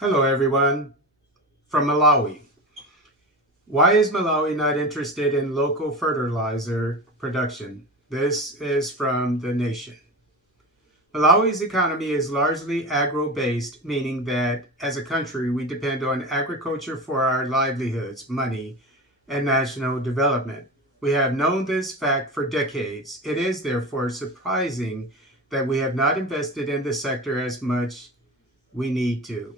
Hello, everyone from Malawi. Why is Malawi not interested in local fertilizer production? This is from The Nation. Malawi's economy is largely agro based, meaning that as a country, we depend on agriculture for our livelihoods, money, and national development. We have known this fact for decades. It is therefore surprising that we have not invested in the sector as much we need to.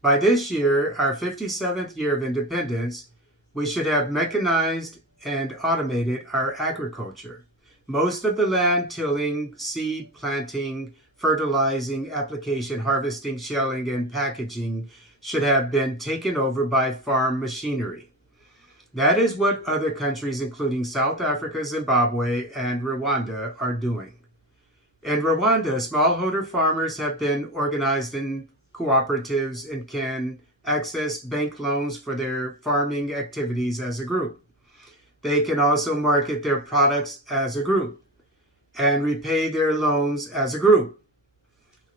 By this year, our 57th year of independence, we should have mechanized and automated our agriculture. Most of the land tilling, seed planting, fertilizing, application, harvesting, shelling, and packaging should have been taken over by farm machinery. That is what other countries, including South Africa, Zimbabwe, and Rwanda, are doing. In Rwanda, smallholder farmers have been organized in cooperatives and can access bank loans for their farming activities as a group. They can also market their products as a group and repay their loans as a group.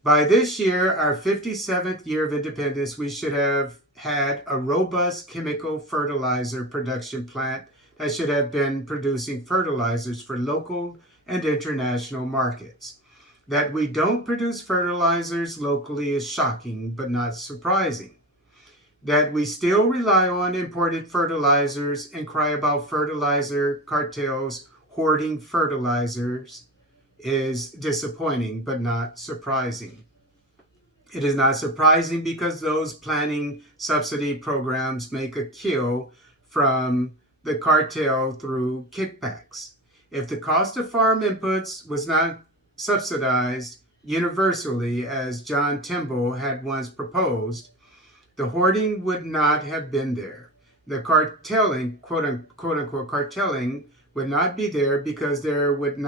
By this year, our 57th year of independence, we should have had a robust chemical fertilizer production plant that should have been producing fertilizers for local and international markets. That we don't produce fertilizers locally is shocking, but not surprising. That we still rely on imported fertilizers and cry about fertilizer cartels hoarding fertilizers is disappointing, but not surprising. It is not surprising because those planning subsidy programs make a kill from the cartel through kickbacks. If the cost of farm inputs was not subsidized universally, as John Timble had once proposed, the hoarding would not have been there. The cartelling, quote unquote cartelling, would not be there because there would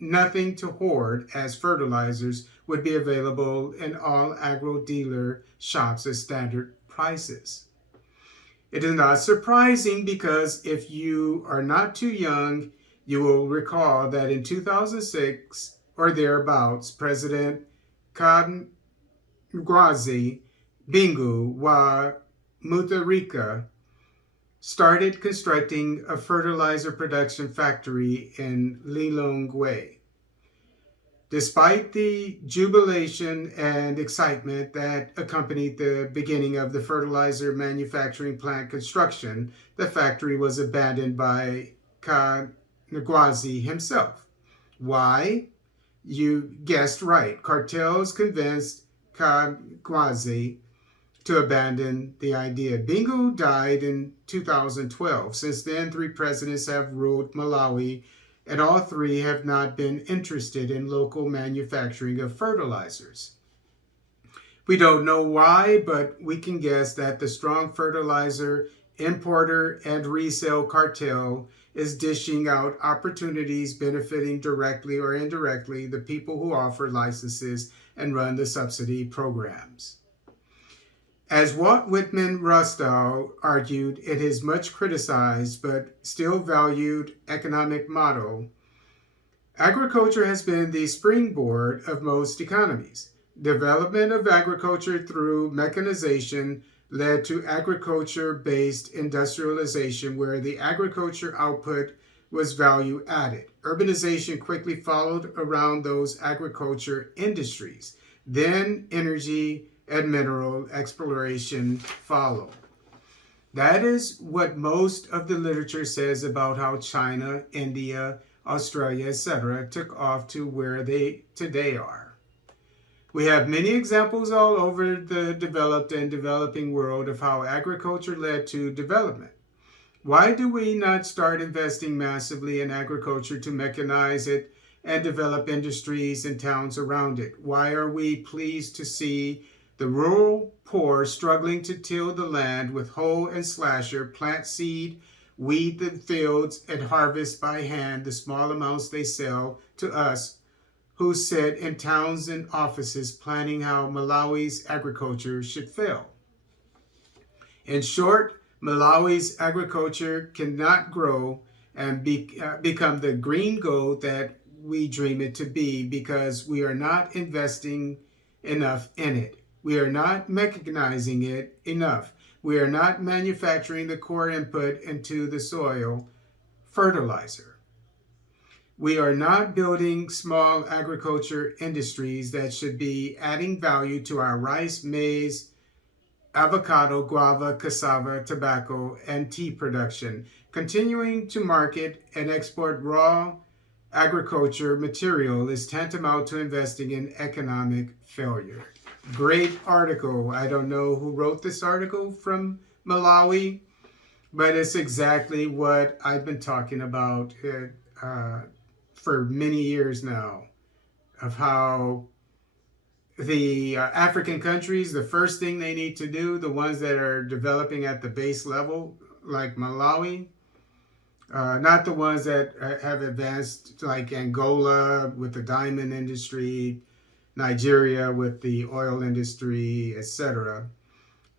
nothing to hoard, as fertilizers would be available in all agro dealer shops at standard prices. It is not surprising because if you are not too young, you will recall that in 2006 or thereabouts, President Kagwazi Bingu wa Mutharika started constructing a fertilizer production factory in Lilongwe. Despite the jubilation and excitement that accompanied the beginning of the fertilizer manufacturing plant construction, the factory was abandoned by Kagwazi himself. Why? You guessed right. Cartels convinced Kagwazi to abandon the idea. Bingu died in 2012. Since then, 3 presidents have ruled Malawi, and all 3 have not been interested in local manufacturing of fertilizers. We don't know why, but we can guess that the strong fertilizer importer and resale cartel is dishing out opportunities benefiting directly or indirectly the people who offer licenses and run the subsidy programs. As Walt Whitman Rostow argued in his much criticized but still valued economic motto, agriculture has been the springboard of most economies. Development of agriculture through mechanization led to agriculture-based industrialization where the agriculture output was value added. Urbanization quickly followed around those agriculture industries. Then energy and mineral exploration followed. That is what most of the literature says about how China, India, Australia, etc. took off to where they today are. We have many examples all over the developed and developing world of how agriculture led to development. Why do we not start investing massively in agriculture to mechanize it and develop industries and towns around it? Why are we pleased to see the rural poor struggling to till the land with hoe and slasher, plant seed, weed the fields, and harvest by hand the small amounts they sell to us who sit in towns and offices planning how Malawi's agriculture should fail? In short, Malawi's agriculture cannot grow and become the green gold that we dream it to be because we are not investing enough in it. We are not mechanizing it enough. We are not manufacturing the core input into the soil, fertilizer. We are not building small agriculture industries that should be adding value to our rice, maize, avocado, guava, cassava, tobacco, and tea production. Continuing to market and export raw agriculture material is tantamount to investing in economic failure. Great article. I don't know who wrote this article from Malawi, but it's exactly what I've been talking about for many years now, of how the African countries, the first thing they need to do, the ones that are developing at the base level, like Malawi, not the ones that have advanced, like Angola with the diamond industry, Nigeria with the oil industry, etc.,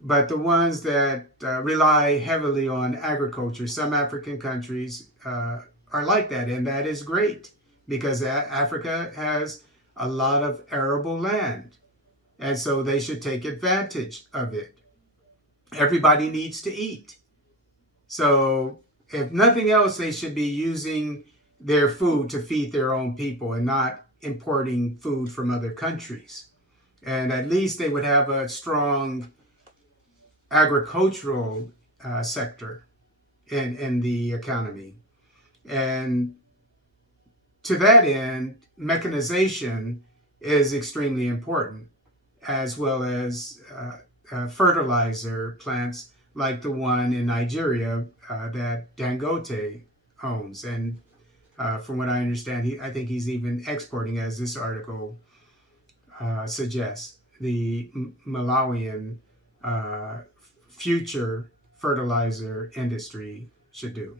but the ones that rely heavily on agriculture. Some African countries are like that, and that is great because Africa has a lot of arable land, and so they should take advantage of it. Everybody needs to eat. So if nothing else, they should be using their food to feed their own people and not importing food from other countries. And at least they would have a strong agricultural sector in the economy. And to that end, mechanization is extremely important, as well as fertilizer plants like the one in Nigeria that Dangote owns. And from what I understand, I think he's even exporting, as this article suggests, the Malawian future fertilizer industry should do.